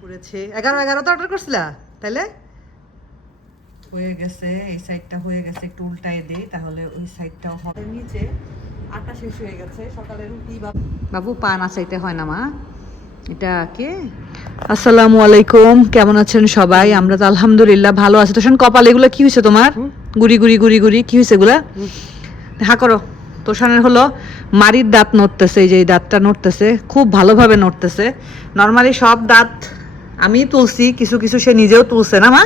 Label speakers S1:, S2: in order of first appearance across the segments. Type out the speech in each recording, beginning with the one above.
S1: করেছে। এগারো এগারোতে অর্ডার করছিলা? তাহলে হয়ে গেছে এই সাইডটা হয়ে গেছে একটু উল্টায় দেই তাহলে ওই সাইডটাও হবে নিচে আটা শেষ হয়ে গেছে সকালে রুটি বাবু পান আচাইতে হয় না মা। এটা কে? আসসালামু আলাইকুম কেমন আছেন সবাই? আমরা তো আলহামদুলিল্লাহ ভালো আছি। তো শোন কপাল এগুলো কি হয়েছে তোমার? গুড়ি গুড়ি গুড়ি গুড়ি কি হয়েছে এগুলা? হা করো। তোষানের হলো মারির দাঁত নড়তেছে এই যে এই দাঁতটা নড়তেছে খুব ভালোভাবে নড়তেছে। নর্মালি সব দাঁত আমি তুলছি কিছু কিছু সে নিজেও তুলছে না মা।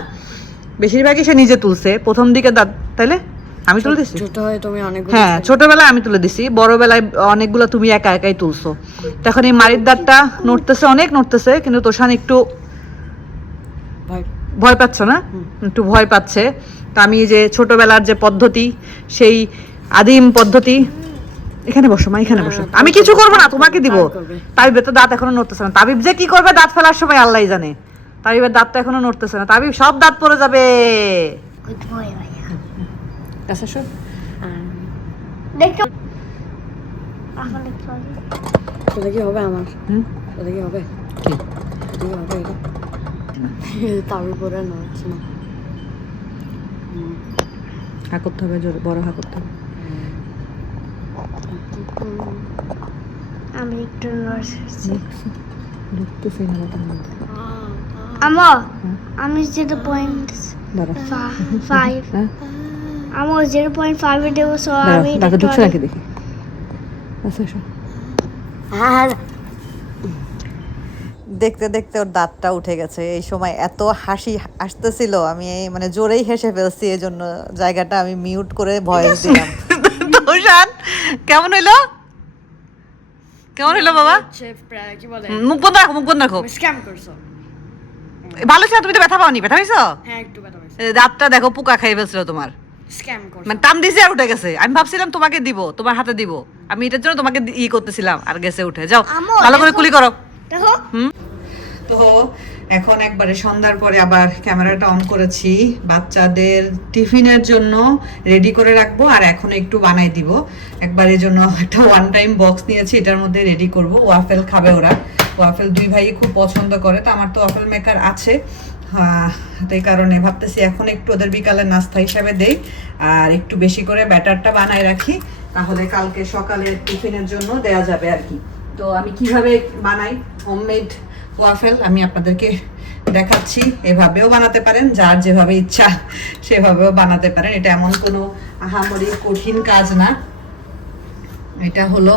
S1: বেশিরভাগই সে নিজে তুলছে। প্রথম দিকে দাঁত তাইলে? আমি তুলে দিছি।
S2: হয়ে
S1: ছোটবেলায় আমি তুলে দিছি। বড়বেলায় অনেকগুলো তুমি একা একাই তুলছো। তখন এই মারির দাঁতটা নড়তেছে অনেক নড়তেছে কিন্তু তোষান একটু
S2: ভয়
S1: পাচ্ছ না? একটু ভয় পাচ্ছে। তো আমি যে ছোটবেলার যে পদ্ধতি সেই আদিম পদ্ধতি। এখানে বসো মা এখানে বসো। আমি কিছু করব না তোমাকে দিব। তাবিবের তো দাঁত এখনও নড়তেছে না। তাবিব যে কি করবে দাঁত ফেলার সময় আল্লাহ জানে। তাবিবের দাঁত তো এখনও নড়তেছে না। তাবিব সব দাঁত পড়ে যাবে। আচ্ছা
S2: হবে আমার? হবে?
S1: কি?
S2: হবে এটা? তার উপরে নড়ছে না।
S1: হা করতে হবে জোরে বড় হা করতে হবে।
S3: আমি একটু
S1: ঢুকতেছে না মধ্যে।
S3: আমো আমি জিরো পয়েন্ট ফাইভ
S1: হ্যাঁ?
S3: জিরো পয়েন্ট ফাইভে দেবো সো আমি
S1: দাঁতে ঢুকছে নাকি দেখি? আচ্ছা
S2: আর
S1: দেখতে দেখতে ওর দাঁতটা উঠে গেছে। এই সময় এত হাসি আসতেছিল আমি এই মানে জোরেই হেসে ফেলছি এই জন্য জায়গাটা আমি মিউট করে ভয়েস দিলাম। কেমন হইল? কেমন হইল বাবা? মুখ বন্ধ রাখো মুখ বন্ধ রাখো।
S2: স্ক্যাম করছ।
S1: ভালো ছিল তুমি তো ব্যথা পাওনি ব্যথা পাইছো?
S2: হ্যাঁ একটু
S1: দাঁতটা দেখো পোকা খাই ফেলছিল তোমার।
S2: স্ক্যাম করছ।
S1: মানে টান দিছে আর উঠে গেছে। আমি ভাবছিলাম তোমাকে দিব তোমার হাতে দিব। আমি এটার জন্য তোমাকে ই করতেছিলাম আর গেছে উঠে। যাও ভালো করে কুলি করো।
S3: দেখো।
S1: তো এখন একবারে সন্ধ্যার পরে আবার ক্যামেরাটা অন করেছি। বাচ্চাদের টিফিনের জন্য রেডি করে রাখব আর এখন একটু বানাই দিব। একবার এই জন্য একটা ওয়ান টাইম বক্স নিয়েছি, এটার মধ্যে রেডি করব। ওয়াফেল খাবে ওরা। ওয়াফেল দুই ভাই খুব পছন্দ করে, তো আমার তো ওয়াফেল মেকার আছে। তো এই কারণে ভাবতেছি এখন একটু ওদের বিকালের নাস্তা হিসাবে দেই আর একটু বেশি করে ব্যাটারটা বানায় রাখি। তাহলে কালকে সকালে টিফিনের জন্য দেয়া যাবে আর কি। তো আমি কীভাবে বানাই? হোমমেড ওয়াফেল, আমি আপনাদেরকে দেখাচ্ছি, এভাবেও বানাতে পারেন, যার যেভাবে ইচ্ছা সেভাবেও বানাতে পারেন। এটা এমন কোনো আহামরি কঠিন কাজ না। এটা হলো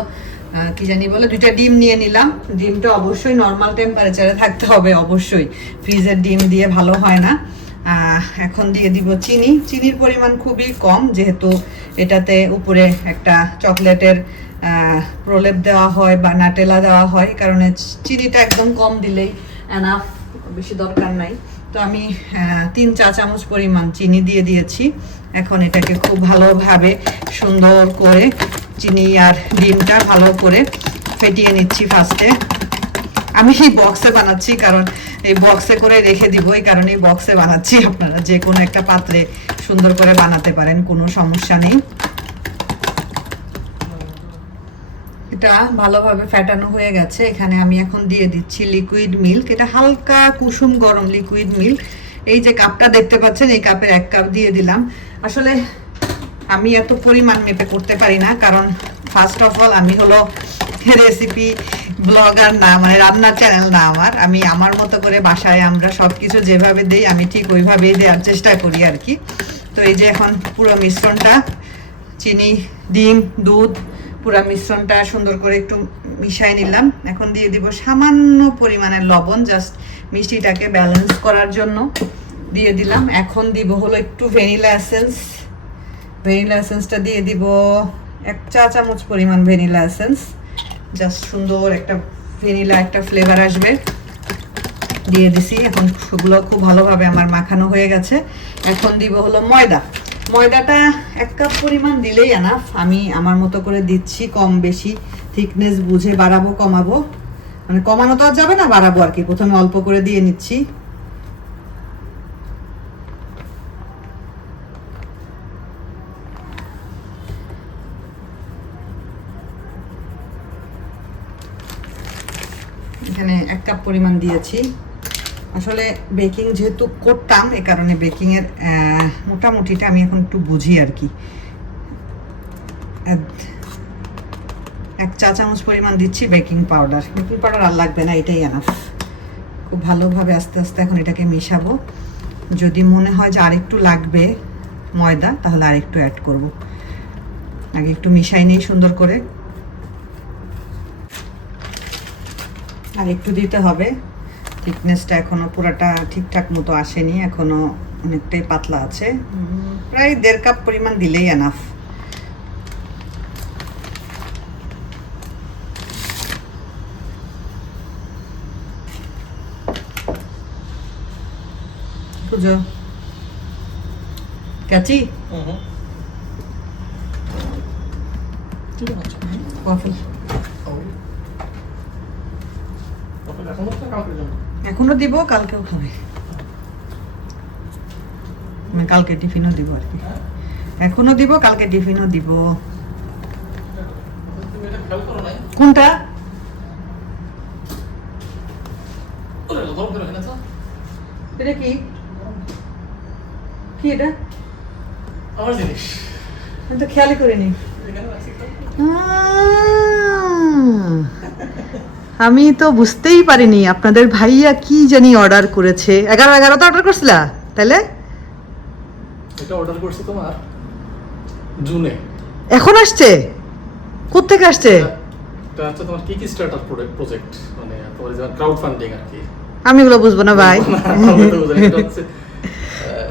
S1: কি জানি বলে, দুইটা ডিম নিয়ে নিলাম। ডিমটা অবশ্যই নর্মাল টেম্পারেচারে থাকতে হবে, অবশ্যই। ফ্রিজের ডিম দিয়ে ভালো হয় না। এখন দিয়ে দিব চিনি। চিনির পরিমাণ খুবই কম, যেহেতু এটাতে উপরে একটা চকলেটের প্রলেপ দেওয়া হয় বা নাটেলা দেওয়া হয়, কারণে চিনিটা একদম কম দিলেই এনাফ বেশি দরকার নাই। তো আমি তিন চা চামচ পরিমাণ চিনি দিয়ে দিয়েছি। এখন এটাকে খুব ভালোভাবে সুন্দর করে চিনি আর ডিমটা ভালো করে ফেটিয়ে নিচ্ছি ফার্স্টে। আমি এই বক্সে বানাচ্ছি, কারণ এই বক্সে করে রেখে দিব, এই কারণে বক্সে বানাচ্ছি। আপনারা যে কোনো একটা পাত্রে সুন্দর করে বানাতে পারেন, কোনো সমস্যা নেই। এটা ভালোভাবে ফ্যাটানো হয়ে গেছে। এখানে আমি এখন দিয়ে দিচ্ছি লিকুইড মিল্ক এটা হালকা কুসুম গরম লিকুইড মিল্ক এই যে কাপটা দেখতে পাচ্ছেন, এই কাপের এক কাপ দিয়ে দিলাম। আসলে আমি এত পরিমাণ মেপে করতে পারি না, কারণ ফার্স্ট অফ অল আমি হলো রেসিপি ব্লগার না মানে রান্নার চ্যানেল না আমার। আমি আমার মতো করে বাসায় আমরা সব কিছু যেভাবে দিই, আমি ঠিক ওইভাবেই দেওয়ার চেষ্টা করি আর কি। তো এই যে এখন পুরো মিশ্রণটা, চিনি, ডিম, দুধ পুরো মিশ্রণটা সুন্দর করে একটু মিশাই নিলাম। এখন দিয়ে দিব সামান্য পরিমাণের লবণ জাস্ট মিষ্টিটাকে ব্যালেন্স করার জন্য দিয়ে দিলাম। এখন দিব হলো একটু ভ্যানিলা এসেন্স ভ্যানিলা এসেন্সটা দিয়ে দিব এক চা চামচ পরিমাণ ভ্যানিলা এসেন্স জাস্ট সুন্দর একটা ভ্যানিলা একটা ফ্লেভার আসবে। দিয়ে দিছি। এখন সেগুলো খুব ভালোভাবে আমার মাখানো হয়ে গেছে। এখন দিব হলো ময়দা। ময়দাটা এক কাপ পরিমাণ দিলেই এনাফ আমি আমার মতো করে দিচ্ছি, কম বেশি থিকনেস বুঝে বাড়াবো, কমাবো। মানে কমানো তো আর যাবে না, বাড়াবো আর কি। প্রথমে অল্প করে দিয়ে নিচ্ছি। এখানে এক কাপ পরিমাণ দিয়েছি। আসলে বেকিং যেহেতু করতাম, এ কারণে বেকিংয়ের মোটামুটিটা আমি এখন একটু বুঝি আর কি। এক- চা চামচ পরিমাণ দিচ্ছি বেকিং পাউডার বেকিং পাউডার আর লাগবে না, এটাই এনাফ খুব ভালোভাবে আস্তে আস্তে এখন এটাকে মেশাবো। যদি মনে হয় যে আরেকটু লাগবে ময়দা, তাহলে আরেকটু অ্যাড করব। আগে একটু মিশাই নেই সুন্দর করে। আর একটু দিতে হবে। থিকনেসটা এখনও পুরাটা ঠিকঠাক মতো আসেনি এখনও অনেকটাই পাতলা আছে। প্রায় দেড় কাপ পরিমাণ দিলেই এনাফ পুজো। কাচি? কফি। কফি এখনও দিব কালকেও খাবে। কালকে টিফিনও দিব আর কি। এখনও দিব কালকে টিফিনও দিব। কোনটা? এটা কি? কি এটা?
S4: আমার জিনিস
S1: আমি তো খেয়ালই করিনি।
S4: তো।
S1: আমি তো বুঝতেই পারিনি আপনাদের ভাইয়া কি জানি অর্ডার করেছে। এগারো এগারোতে অর্ডার করছিলা? তাহলে
S4: এটা অর্ডার করছি তোমার জুনে।
S1: এখন আসছে? কোথেকে আসছে?
S4: এটা হচ্ছে তোমার কি কি স্টার্টার প্রজেক্ট মানে তোমার যেমন ক্রাউড ফান্ডিং আর কি।
S1: আমি এগুলো বুঝব না ভাই।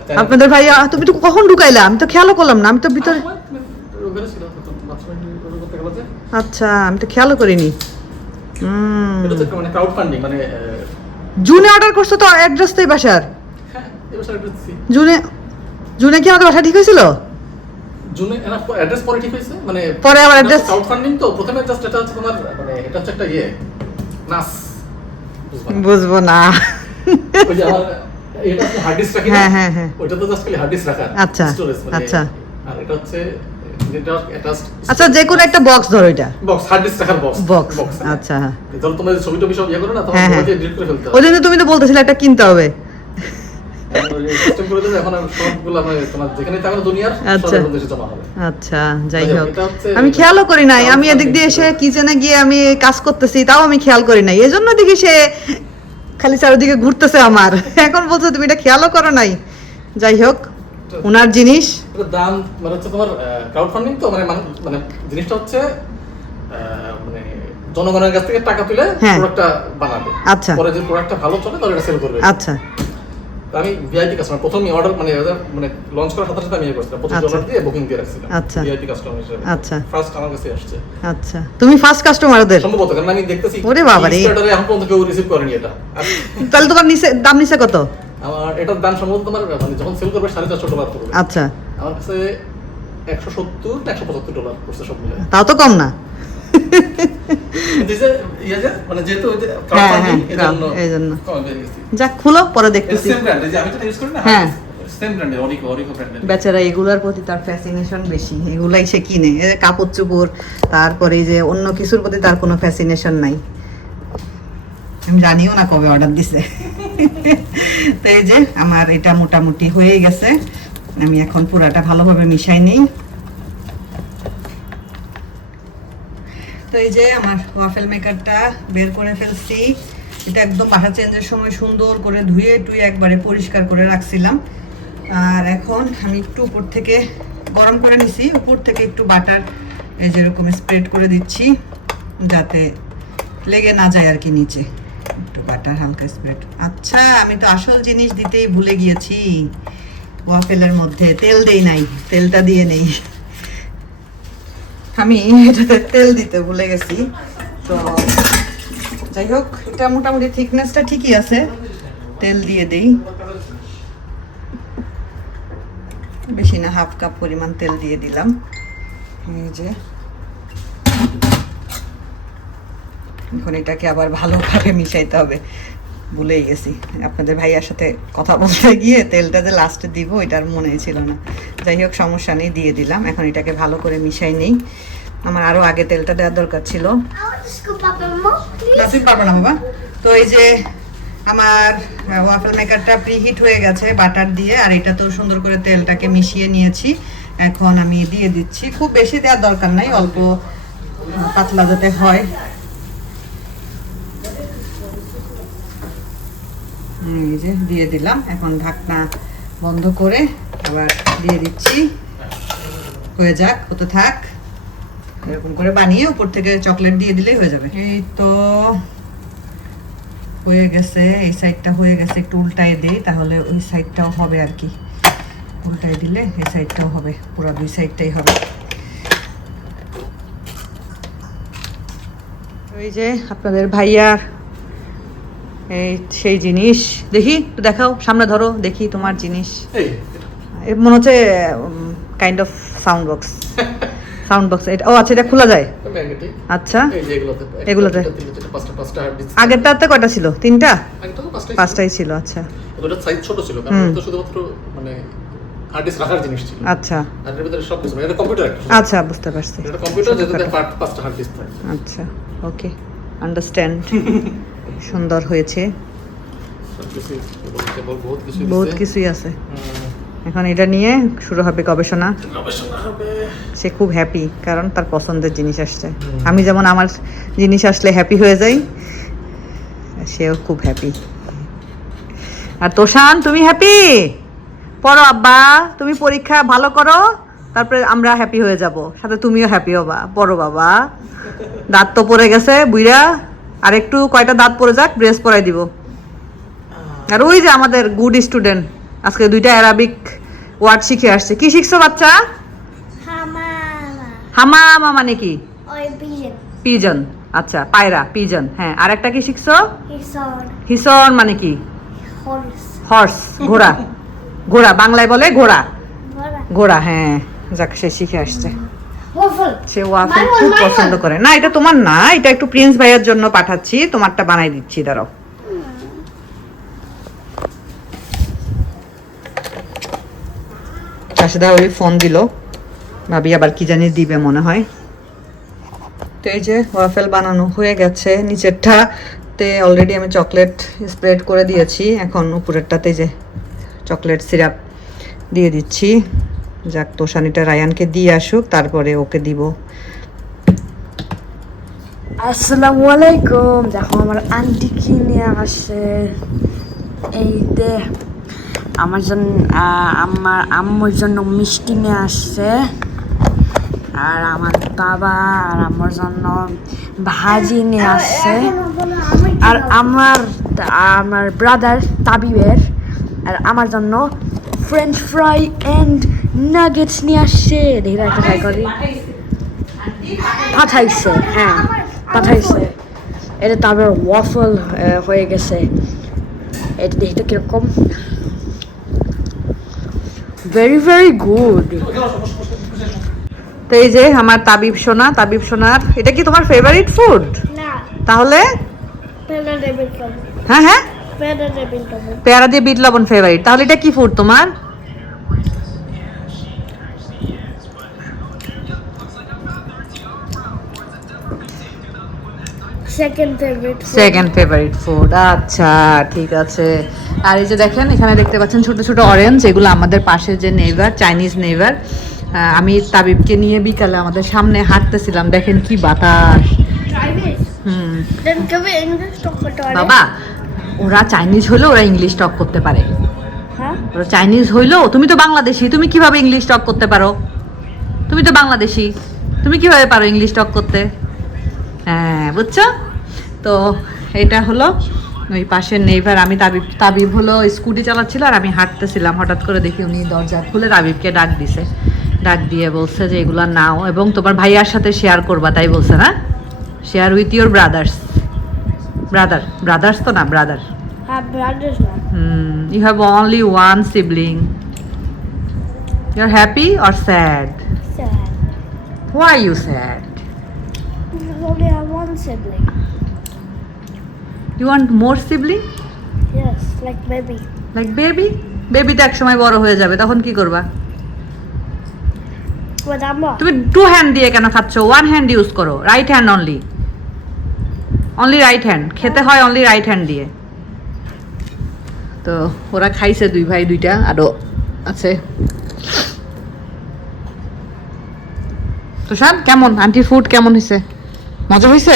S4: তো
S1: আপনাদের ভাইয়া তুমি তো কখন ঢুকাইলা? আমি তো খেয়ালও করলাম না আমি তো ভিতরে। আচ্ছা আমি তো খেয়ালও করিনি।
S4: এটা মানে ক্রাউড ফান্ডিং মানে
S1: জুনে অর্ডার করছ তো অ্যাড্রেস তো এই বাসার। জুনে জুনে কি আমাদের বাসা ঠিক হয়েছিল
S4: জুনে অ্যাড্রেস পরে ঠিক হয়েছে মানে
S1: পরে আবার address-
S4: ক্রাউড ফান্ডিং তো প্রথমে জাস্ট এটা হচ্ছে তোমার মানে এটা হচ্ছে একটা ইয়ে নাস না?
S1: বুঝব না
S4: ওই যে আমার এটা হচ্ছে হার্ড ডিস্ক রাখি
S1: হ্যাঁ, হ্যাঁ, হ্যাঁ।
S4: ওইটা তো জাস্ট খালি হার্ড ডিস্ক রাখা
S1: আচ্ছা,
S4: স্টোরেজ মানে
S1: আচ্ছা।
S4: আর এটা হচ্ছে যেটা অ্যাটাচড
S1: আচ্ছা যে কোনো একটা বক্স ধরো এটা।
S4: বক্স হার্ড ডিস্ক রাখার বক্স
S1: বক্স আচ্ছা হ্যাঁ।
S4: ধরো তোমরা ছবি টবি সব ইয়ে করো না তখন
S1: হ্যাঁ, হ্যাঁ।
S4: তোমাকে ডিলিট করে ফেলতে হবে।
S1: ওই জন্য তুমি তো বলতেছিলে একটা কিনতে হবে।
S4: মানে
S1: আচ্ছা। আচ্ছা আমি খেয়ালও করি নাই। আমি এদিক দিয়ে এসে কিচেনে গিয়ে আমি কাজ করতেছি তাও আমি খেয়াল করি নাই। এজন্য দেখি সে খালি চারিদিকে ঘুরতেছে আমার। এখন বলছো তুমি এটা খেয়ালও করো নাই। যাই হোক। ওনার জিনিস?
S4: দাম মানে হচ্ছে তোমার ক্রাউড ফান্ডিং তো মানে মানে জিনিসটা হচ্ছে মানে জনগণের কাছ থেকে টাকা তুলে
S1: হ্যাঁ।
S4: প্রোডাক্টটা বানাবে।
S1: আচ্ছা।
S4: পরে যে প্রোডাক্টটা ভালো চলে তাহলে এটা সেল করবে।
S1: আচ্ছা।
S4: আমি ভিআইপি কাস্টমার প্রথমে অর্ডার মানে মানে লঞ্চ করার সাথে সাথে আমি ইয়ে করছিলাম
S1: আচ্ছা।
S4: ডলার দিয়ে বুকিং দিয়ে রাখছিলাম।
S1: আচ্ছা।
S4: ভিআইপি কাস্টমার হিসেবে।
S1: আচ্ছা।
S4: ফার্স্ট আমার কাছে আসছে।
S1: আচ্ছা। তুমি ফার্স্ট কাস্টমার ওদের?
S4: সম্ভবত কারণ আমি দেখতেছি
S1: ওরে বাবারে।
S4: Kickstarter-এ এখন পর্যন্ত কেউ রিসিভ করেনি এটা।
S1: তাহলে তোমার নিচে দাম নিচে কত?
S4: আমার এটার দাম সম্ভবত তোমার মানে যখন সেল করবে সাড়ে চারশো ডলার পড়বে।
S1: আচ্ছা।
S4: আমার কাছে একশো সত্তর একশো পঁচাত্তর ডলার পড়ছে সব মিলে।
S1: তাও তো কম না।
S4: মানে যেহেতু
S1: হ্যাঁ, হ্যাঁ। যাক খুলো পরে দেখতেছি। হ্যাঁ। বেচারা এগুলার প্রতি তার ফ্যাসিনেশন বেশি। এগুলাই সে কিনে। কাপড় চোপড় তারপরে যে অন্য কিছুর প্রতি তার কোনো ফ্যাসিনেশন নাই। আমি জানিও না কবে অর্ডার দিছে। তো এই যে আমার এটা মোটামুটি হয়ে গেছে। আমি এখন পুরাটা ভালোভাবে মিশাই নেই। তো এই যে আমার ওয়াফেল মেকারটা বের করে ফেলছি। এটা একদম বাসা চেঞ্জের সময় সুন্দর করে ধুয়ে টুয়ে একবারে পরিষ্কার করে রাখছিলাম। আর এখন আমি একটু উপর থেকে গরম করে নিছি। উপর থেকে একটু বাটার এই যেরকম স্প্রেড করে দিচ্ছি, যাতে লেগে না যায় আর কি নিচে। বাটার হালকা স্প্রেড আচ্ছা আমি তো আসল জিনিস দিতেই ভুলে গিয়েছি। ওয়াফেলের মধ্যে তেল দেই নাই, তেলটা দিয়ে নেই। আমি এটাতে তেল দিতে ভুলে গেছি। তো যাই হোক, এটা মোটামুটি থিকনেসটা ঠিকই আছে। তেল দিয়ে দেই। বেশি না হাফ কাপ পরিমাণ তেল দিয়ে দিলাম। এই যে। এখন এটাকে আবার ভালোভাবে মিশাইতে হবে। ভুলেই গেছি। আপনাদের ভাইয়ার সাথে কথা বলতে গিয়ে তেলটা যে লাস্টে দিব এটার মনে ছিল না। যাই হোক সমস্যা নেই দিয়ে দিলাম। এখন এটাকে ভালো করে মিশাই নেই। আমার আরও আগে তেলটা দেওয়ার দরকার ছিল। পারবে না বাবা। তো এই যে আমার ওয়াফেল মেকারটা প্রিহিট হয়ে গেছে বাটার দিয়ে আর এটা তো সুন্দর করে তেলটাকে মিশিয়ে নিয়েছি। এখন আমি দিয়ে দিচ্ছি। খুব বেশি দেওয়ার দরকার নাই অল্প পাতলা যাতে হয়। এই যে দিয়ে দিলাম। এখন ঢাকনা বন্ধ করে আবার দিয়ে দিচ্ছি। হয়ে যাক হতে থাক। এরকম করে বানিয়ে উপর থেকে চকলেট দিয়ে দিলেই হয়ে যাবে। এই তো হয়ে গেছে, এই সাইডটা হয়ে গেছে, একটু উল্টায় দেই, তাহলে ওই সাইডটাও হবে আর কি। উল্টায় দিলে এই সাইডটাও হবে, পুরো দুই সাইডটাই হবে। ওই যে আপনাদের ভাইয়ার এই সেই জিনিস। দেখি একটু দেখাও সামনে ধরো দেখি তোমার জিনিস। মনে হচ্ছে kind of sound box sound box এটা ও আচ্ছা এটা খোলা যায়? আচ্ছা।
S4: এগুলোতে
S1: আগেরটাতে কয়টা ছিল? তিনটা?
S4: পাঁচটাই ছিল।
S1: আচ্ছা।
S4: ওটা সাইজ ছোট ছিল কারণ তো শুধুমাত্র মানে হার্ড ডিস্ক রাখার জিনিস ছিল।
S1: আচ্ছা।
S4: আর এর ভিতরে সব কিছু মানে এটা কম্পিউটার একটা
S1: আচ্ছা বুঝতে পারছি।
S4: এটা কম্পিউটার যেটাতে পাঁচটা হার্ড ডিস্ক থাকে
S1: আচ্ছা ওকে আন্ডারস্ট্যান্ড সুন্দর হয়েছে।
S4: বহুত।
S1: কিছুই আছে। এখন এটা নিয়ে শুরু হবে গবেষণা। সে খুব হ্যাপি কারণ তার পছন্দের জিনিস আসছে। আমি যেমন আমার জিনিস আসলে হ্যাপি হয়ে যাই সেও খুব হ্যাপি আর তোষান তুমি হ্যাপি পড়ো আব্বা তুমি পরীক্ষা ভালো করো তারপরে আমরা হ্যাপি হয়ে যাব। সাথে তুমিও হ্যাপি হবা। পড়ো বাবা। দাঁত তো পড়ে গেছে বুইরা আর একটু কয়টা দাঁত পড়ে যাক ব্রেস পরাই দিব। আর ওই যে আমাদের গুড স্টুডেন্ট আজকে দুইটা অ্যারাবিক ওয়ার্ড শিখে আসছে। কি শিখছো বাচ্চা. হামামা মানে কি? পিজন আচ্ছা পায়রা পিজন হ্যাঁ। আর একটা কি শিখছো? হিসন। মানে কি? হর্স ঘোড়া। ঘোড়া বাংলায় বলে ঘোড়া। ঘোড়া হ্যাঁ। যাক সে শিখে আসছে. সে ওয়াফেল খুব পছন্দ. করে। না এটা তোমার না এটা একটু প্রিন্স ভাইয়ের জন্য পাঠাচ্ছি তোমারটা বানাই দিচ্ছি দাঁড়াও। রাশেদা ওই ফোন দিল। ভাবি আবার কি জানি দিবে মনে হয়। তো এই যে ওয়াফেল বানানো হয়ে গেছে নিচেরটাতে অলরেডি আমি চকলেট স্প্রেড করে দিয়েছি এখন উপরেরটাতে যে চকলেট সিরাপ দিয়ে দিচ্ছি। যাক, তোষানিটা রায়ানকে দিয়ে আসুক, তারপরে ওকে দিব।
S2: আসসালামু আলাইকুম দেখো, আমার আন্টি কি নিয়ে আসে? এই দে, আমার জন্য আমার আম্মুর জন্য মিষ্টি নিয়ে আসছে। আর আমার বাবা, আর আমার জন্য ভাজি নিয়ে আসছে। আর আমার আমার ব্রাদার তাবিবের, আর আমার জন্য ফ্রেঞ্চ ফ্রাই এন্ড নাগেটস নিয়ে আসছে। দেখি একটা ট্রাই করি। পাঠাইছে হ্যাঁ পাঠাইছে। এটা তারপর ওয়াফল হয়ে গেছে। এটা দেখতে কীরকম। ভেরি ভেরি গুড
S1: তো এই যে আমার তাবিব সোনা তাবিব সোনার এটা কি তোমার ফেভারিট ফুড তাহলে. হ্যাঁ হ্যাঁ। পেয়ারা দিয়ে বিট লবণ ফেভারিট তাহলে এটা কি ফুড তোমার? সেকেন্ড ফেভারিট ফুড আচ্ছা ঠিক আছে। আর এই যে দেখেন এখানে দেখতে পাচ্ছেন ছোট ছোট অরেঞ্জ এগুলো আমাদের পাশে যে নেইবার চাইনিজ নেইবার আমি তাবিবকে নিয়ে বিকালে আমাদের সামনে হাঁটতেছিলাম। দেখেন কি বাতাস. বাবা ওরা চাইনিজ হলেও ওরা ইংলিশ টক করতে পারে।
S3: Huh?
S1: ওরা চাইনিজ হইলেও তুমি তো বাংলাদেশি তুমি কীভাবে ইংলিশ টক করতে পারো? তুমি তো বাংলাদেশি তুমি কীভাবে পারো ইংলিশ টক করতে? হ্যাঁ বুঝছ? তো এটা হলো ওই পাশের নেইবার আমি তাবিব তাবিব হলো স্কুটি চালাচ্ছিল আর আমি হাঁটতেছিলাম হঠাৎ করে দেখি উনি দরজা খুলে তাবিবকে ডাক দিছে ডাক দিয়ে বলছে যে এগুলা নাও এবং তোমার ভাইয়ার সাথে শেয়ার করবা তাই বলছে না share with your brothers brother brothers তো না brother
S3: have
S1: only one sibling. You're happy or sad?
S3: Sad.
S1: Why you sad?
S3: You only have one sibling.
S1: You want more sibling?
S3: Yes, like baby.
S1: Like baby? Baby তো একসময় বড় হয়ে যাবে তখন কি করবা? তুমি টু হ্যান্ড দিয়ে কেন খাচ্ছ? ওয়ান হ্যান্ড ইউজ করো right hand only only right hand খেতে হয় অনলি রাইট হ্যান্ড দিয়ে। তো ওরা খাইছে দুই ভাই দুইটা আরও আছে। তুষার কেমন? আন্টির ফুড কেমন হয়েছে মজা হয়েছে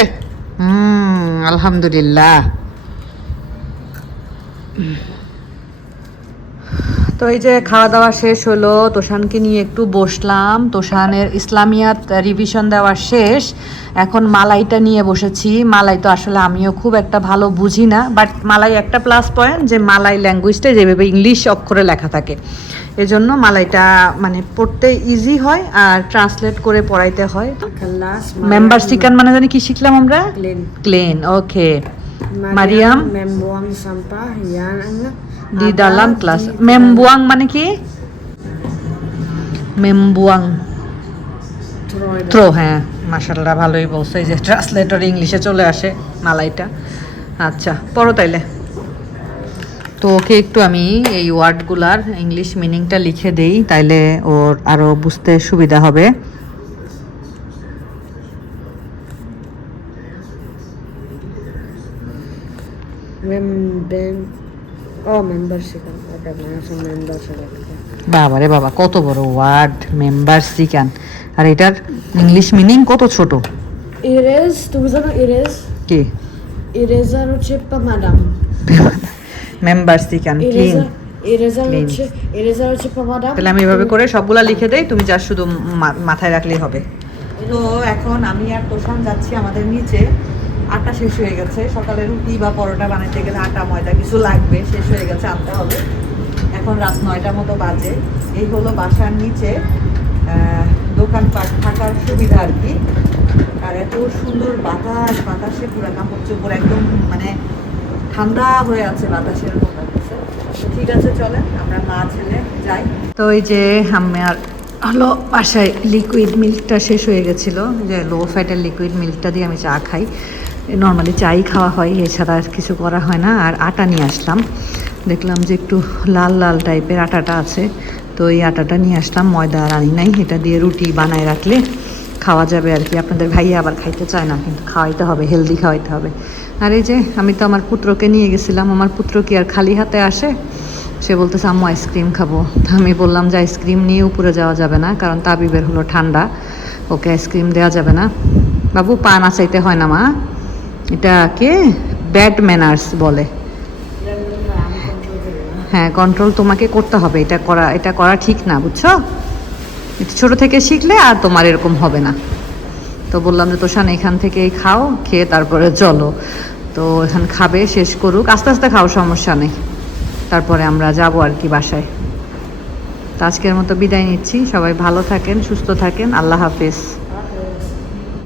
S1: হুম, আলহামদুলিল্লাহ। তো এই যে খাওয়া দাওয়া শেষ হলো, তোষানকে নিয়ে একটু বসলাম। তোষানের ইসলামিয়াত রিভিশন দেওয়া শেষ। এখন মালাইটা নিয়ে বসেছি। মালাই তো আসলে আমিও খুব একটা ভালো বুঝি না বাট মালাই একটা প্লাস পয়েন্ট যে মালাই ল্যাঙ্গুয়েজটা যেভাবে ইংলিশ অক্ষরে লেখা থাকে। এজন্য মালাইটা মানে পড়তে ইজি হয় আর ট্রান্সলেট করে পড়াইতে হয়। মেম্বার সিকান মানে জানি কি শিখলাম আমরা. Clan. Okay.
S2: Mariam
S1: di
S2: ada
S1: dalam kelas
S2: di
S1: membuang মানে কি? membuang থ্রো হ্যাঁ। মাশাল্লাহ ভালোই বলছে। যে ট্রান্সলেটর ইংলিশে চলে আসে মালাইটা। আচ্ছা পড়ো তাইলে। তো ওকে একটু আমি এই ওয়ার্ডগুলার ইংলিশ মিনিংটা লিখে দেই তাইলে ওর আরও বুঝতে সুবিধা হবে. বাবা রে বাবা কত বড় ওয়ার্ড মেম্বার সিকান আর এটার ইংলিশ মিনিং কত ছোট?
S2: Iris, tulisan mo Iris?
S1: কি?
S2: Iris ano chip pa, madam?
S1: Member Seikan clean? তাহলে আমি এভাবে করে সবগুলা লিখে দেই তুমি যা শুধু মাথায় রাখলেই হবে। তো এখন আমি আর তোষান যাচ্ছি আমাদের নিচে। আটা শেষ হয়ে গেছে সকালে রুটি বা পরোটা বানাইতে গেলে আটা ময়দা কিছু লাগবে শেষ হয়ে গেছে আনতে হবে। এখন রাত নয়টা মতো বাজে। এই হলো বাসার নিচে আহ, দোকানপাট থাকার সুবিধা আর কি। আর এত সুন্দর বাতাস বাতাসে পুরো কাপড় চোপড় একদম মানে ঠান্ডা হয়ে আছে বাতাসের। ঠিক আছে, চলেন, আমরা মা ছেলে যাই। তো এই যে আমার হলো বাসায় লিকুইড মিল্কটা শেষ হয়ে গেছিল, যে লো ফ্যাটের লিকুইড মিল্কটা দিয়ে আমি চা খাই। নর্মালি চাই খাওয়া হয়, এছাড়া আর কিছু করা হয় না। আর আটা নিয়ে আসলাম। দেখলাম যে একটু লাল লাল টাইপের আটাটা আছে। তো এই আটাটা নিয়ে আসলাম, ময়দা আর আনি নাই। এটা দিয়ে রুটি বানায় রাখলে। খাওয়া যাবে আর কি। আপনাদের ভাইয়া আবার খাইতে চায় না, কিন্তু খাওয়াইতে হবে হেলদি খাওয়াইতে হবে। আর এই যে, আমি তো আমার পুত্রকে নিয়ে গেছিলাম, আমার পুত্র কি আর খালি হাতে আসে? সে বলতেছে, আম্মু আইসক্রিম খাব। আমি বললাম যে আইসক্রিম নিয়ে উপরে যাওয়া যাবে না, কারণ তাবিবের হলো ঠান্ডা। ওকে আইসক্রিম দেওয়া যাবে না। বাবু, পা নাচাইতে হয় না, মা। এটা কে? ব্যাড ম্যানার্স বলে। হ্যাঁ কন্ট্রোল তোমাকে করতে হবে, এটা করা এটা করা ঠিক না, বুঝছ? ছোট থেকে শিখলে আর তোমার এরকম হবে না। তো বললাম যে, তোষান, এখান থেকেই খাও, খেয়ে তারপরে চলো। তো এখান খাবে, শেষ করুক। আস্তে আস্তে খাও সমস্যা নেই। তারপরে আমরা যাব আর কি বাসায়। তো আজকের মতো বিদায় নিচ্ছি। সবাই ভালো থাকেন, সুস্থ থাকেন। আল্লাহ হাফিজ।